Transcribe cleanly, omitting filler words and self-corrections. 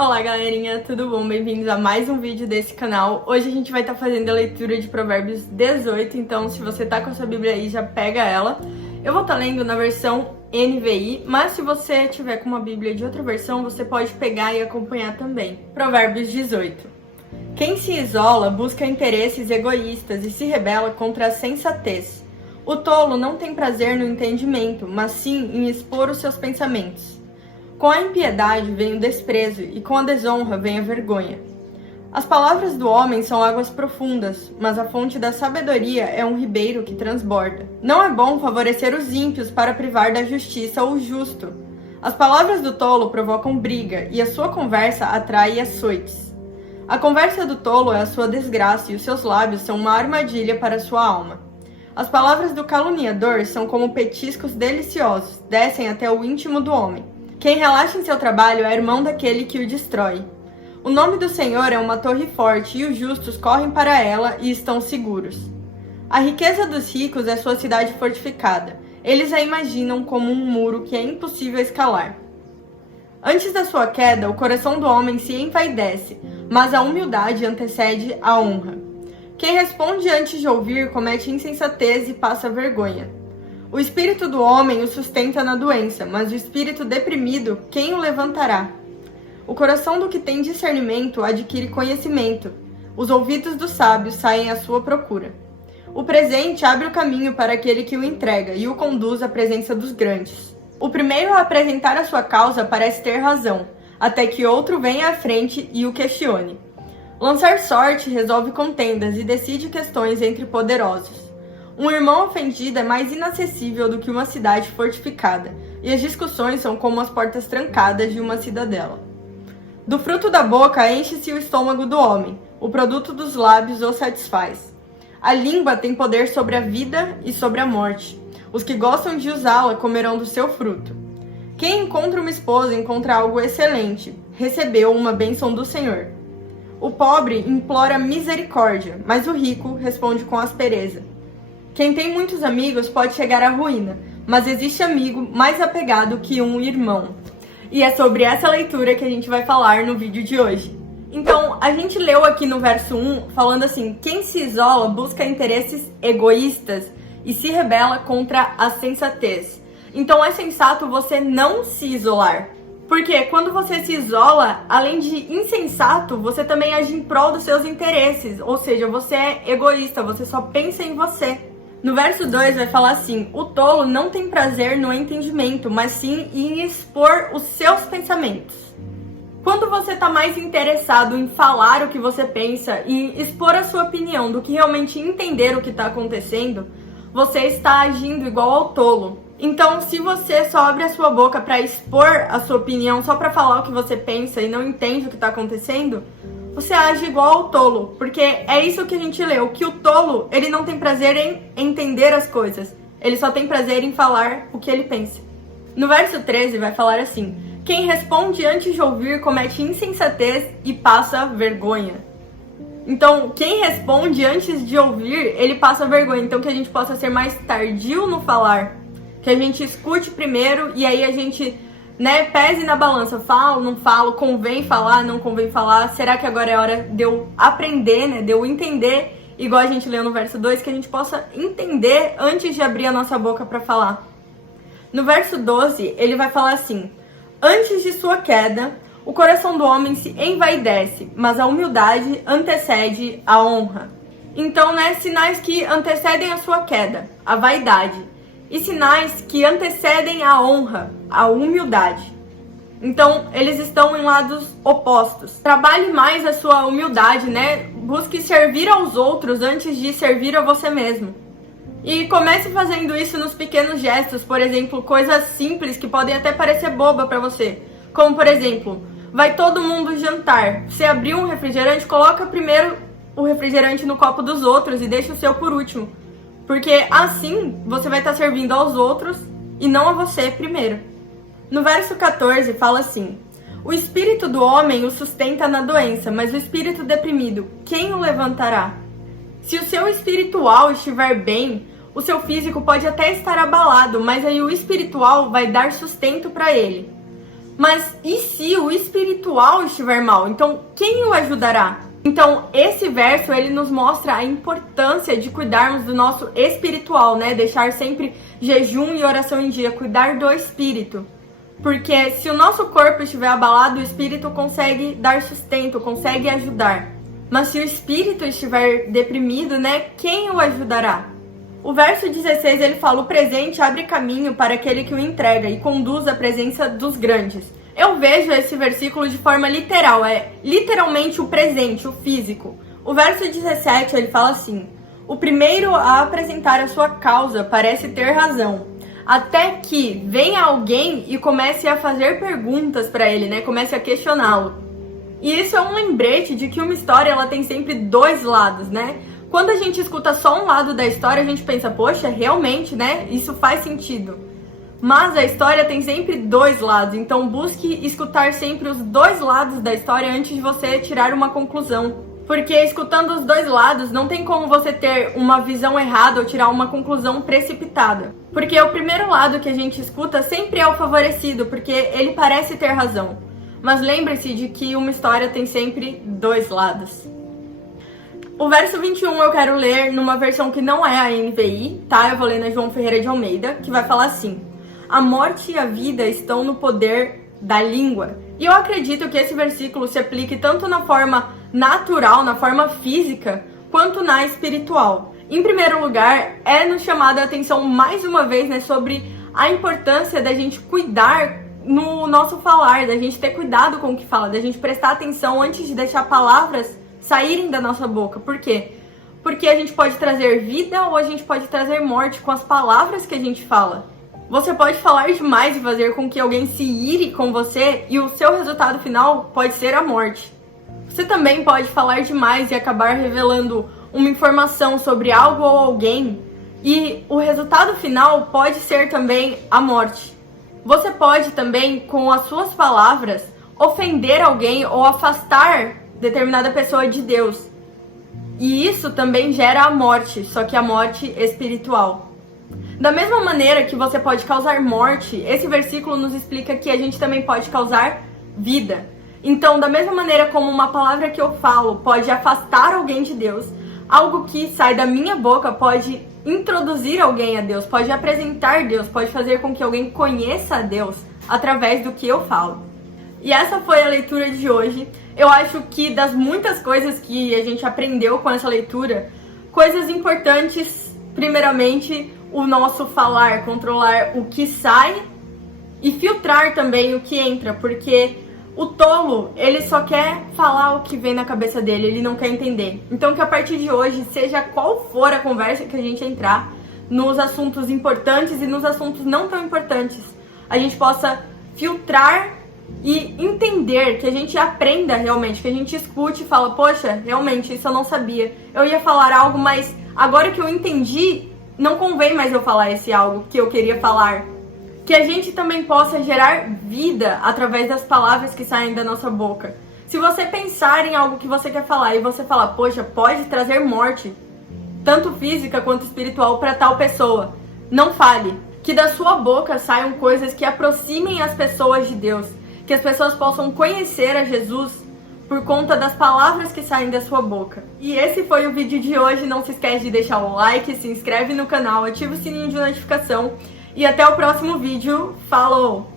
Olá galerinha, tudo bom? Bem-vindos a mais um vídeo desse canal. Hoje a gente vai estar fazendo a leitura de Provérbios 18, então se você tá com a sua Bíblia aí, já pega ela. Eu vou estar lendo na versão NVI, mas se você tiver com uma Bíblia de outra versão, você pode pegar e acompanhar também. Provérbios 18. Quem se isola busca interesses egoístas e se rebela contra a sensatez. O tolo não tem prazer no entendimento, mas sim em expor os seus pensamentos. Com a impiedade vem o desprezo, e com a desonra vem a vergonha. As palavras do homem são águas profundas, mas a fonte da sabedoria é um ribeiro que transborda. Não é bom favorecer os ímpios para privar da justiça o justo. As palavras do tolo provocam briga, e a sua conversa atrai açoites. A conversa do tolo é a sua desgraça, e os seus lábios são uma armadilha para a sua alma. As palavras do caluniador são como petiscos deliciosos, descem até o íntimo do homem. Quem relaxa em seu trabalho é irmão daquele que o destrói. O nome do Senhor é uma torre forte, e os justos correm para ela e estão seguros. A riqueza dos ricos é sua cidade fortificada. Eles a imaginam como um muro que é impossível escalar. Antes da sua queda, o coração do homem se envaidece, mas a humildade antecede a honra. Quem responde antes de ouvir comete insensatez e passa vergonha. O espírito do homem o sustenta na doença, mas o espírito deprimido, quem o levantará? O coração do que tem discernimento adquire conhecimento. Os ouvidos dos sábios saem à sua procura. O presente abre o caminho para aquele que o entrega e o conduz à presença dos grandes. O primeiro a apresentar a sua causa parece ter razão, até que outro venha à frente e o questione. Lançar sorte resolve contendas e decide questões entre poderosos. Um irmão ofendido é mais inacessível do que uma cidade fortificada, e as discussões são como as portas trancadas de uma cidadela. Do fruto da boca enche-se o estômago do homem, o produto dos lábios o satisfaz. A língua tem poder sobre a vida e sobre a morte. Os que gostam de usá-la comerão do seu fruto. Quem encontra uma esposa encontra algo excelente, recebeu uma bênção do Senhor. O pobre implora misericórdia, mas o rico responde com aspereza. Quem tem muitos amigos pode chegar à ruína, mas existe amigo mais apegado que um irmão. E é sobre essa leitura que a gente vai falar no vídeo de hoje. Então, a gente leu aqui no verso 1, falando assim: quem se isola busca interesses egoístas e se rebela contra a sensatez. Então, é sensato você não se isolar. Porque quando você se isola, além de insensato, você também age em prol dos seus interesses. Ou seja, você é egoísta, você só pensa em você. No verso 2 vai falar assim: o tolo não tem prazer no entendimento, mas sim em expor os seus pensamentos. Quando você está mais interessado em falar o que você pensa e expor a sua opinião do que realmente entender o que está acontecendo, você está agindo igual ao tolo. Então, se você só abre a sua boca para expor a sua opinião, só para falar o que você pensa e não entende o que está acontecendo, você age igual ao tolo, porque é isso que a gente leu, que o tolo, ele não tem prazer em entender as coisas, ele só tem prazer em falar o que ele pensa. No verso 13 vai falar assim: quem responde antes de ouvir comete insensatez e passa vergonha. Então, quem responde antes de ouvir, ele passa vergonha. Então, que a gente possa ser mais tardio no falar, que a gente escute primeiro e aí a gente, pese na balança, falo, não falo, convém falar, não convém falar. Será que agora é hora de eu aprender, de eu entender, igual a gente leu no verso 2, que a gente possa entender antes de abrir a nossa boca para falar. No verso 12, ele vai falar assim: antes de sua queda, o coração do homem se envaidece, mas a humildade antecede a honra. Então, sinais que antecedem a sua queda, a vaidade. E sinais que antecedem a honra, a humildade. Então, eles estão em lados opostos. Trabalhe mais a sua humildade, Busque servir aos outros antes de servir a você mesmo. E comece fazendo isso nos pequenos gestos, por exemplo, coisas simples que podem até parecer boba para você. Como, por exemplo, vai todo mundo jantar. Você abriu um refrigerante, coloca primeiro o refrigerante no copo dos outros e deixa o seu por último. Porque assim você vai estar servindo aos outros e não a você primeiro. No verso 14 fala assim: o espírito do homem o sustenta na doença, mas o espírito deprimido, quem o levantará? Se o seu espiritual estiver bem, o seu físico pode até estar abalado, mas aí o espiritual vai dar sustento para ele. Mas e se o espiritual estiver mal? Então, quem o ajudará? Então, esse verso, ele nos mostra a importância de cuidarmos do nosso espiritual, né? Deixar sempre jejum e oração em dia, cuidar do espírito. Porque se o nosso corpo estiver abalado, o espírito consegue dar sustento, consegue ajudar. Mas se o espírito estiver deprimido, né? Quem o ajudará? O verso 16, ele fala: o presente abre caminho para aquele que o entrega e conduz à presença dos grandes. Eu vejo esse versículo de forma literal, é literalmente o presente, o físico. O verso 17, ele fala assim: o primeiro a apresentar a sua causa parece ter razão, até que venha alguém e comece a fazer perguntas para ele, né? Comece a questioná-lo. E isso é um lembrete de que uma história, ela tem sempre dois lados, né? Quando a gente escuta só um lado da história, a gente pensa, poxa, realmente, né? Isso faz sentido. Mas a história tem sempre dois lados, então busque escutar sempre os dois lados da história antes de você tirar uma conclusão. Porque escutando os dois lados, não tem como você ter uma visão errada ou tirar uma conclusão precipitada. Porque o primeiro lado que a gente escuta sempre é o favorecido, porque ele parece ter razão. Mas lembre-se de que uma história tem sempre dois lados. O verso 21 eu quero ler numa versão que não é a NVI, tá? Eu vou ler na João Ferreira de Almeida, que vai falar assim: a morte e a vida estão no poder da língua. E eu acredito que esse versículo se aplique tanto na forma natural, na forma física, quanto na espiritual. Em primeiro lugar, é nos chamado a atenção mais uma vez, né, sobre a importância da gente cuidar no nosso falar, da gente ter cuidado com o que fala, da gente prestar atenção antes de deixar palavras saírem da nossa boca. Por quê? Porque a gente pode trazer vida ou a gente pode trazer morte com as palavras que a gente fala. Você pode falar demais e fazer com que alguém se ire com você e o seu resultado final pode ser a morte. Você também pode falar demais e acabar revelando uma informação sobre algo ou alguém e o resultado final pode ser também a morte. Você pode também, com as suas palavras, ofender alguém ou afastar determinada pessoa de Deus. E isso também gera a morte, só que a morte espiritual. Da mesma maneira que você pode causar morte, esse versículo nos explica que a gente também pode causar vida. Então, da mesma maneira como uma palavra que eu falo pode afastar alguém de Deus, algo que sai da minha boca pode introduzir alguém a Deus, pode apresentar Deus, pode fazer com que alguém conheça a Deus através do que eu falo. E essa foi a leitura de hoje. Eu acho que das muitas coisas que a gente aprendeu com essa leitura, coisas importantes, primeiramente, o nosso falar, controlar o que sai e filtrar também o que entra, porque o tolo, ele só quer falar o que vem na cabeça dele, ele não quer entender. Então que a partir de hoje, seja qual for a conversa que a gente entrar, nos assuntos importantes e nos assuntos não tão importantes, a gente possa filtrar e entender, que a gente aprenda realmente, que a gente escute e fala, poxa, realmente, isso eu não sabia. Eu ia falar algo, mas agora que eu entendi, não convém mais eu falar esse algo que eu queria falar. Que a gente também possa gerar vida através das palavras que saem da nossa boca. Se você pensar em algo que você quer falar e você falar, poxa, pode trazer morte, tanto física quanto espiritual, para tal pessoa, não fale. Que da sua boca saiam coisas que aproximem as pessoas de Deus. Que as pessoas possam conhecer a Jesus por conta das palavras que saem da sua boca. E esse foi o vídeo de hoje. Não se esquece de deixar o like, se inscreve no canal, ativa o sininho de notificação. E até o próximo vídeo. Falou!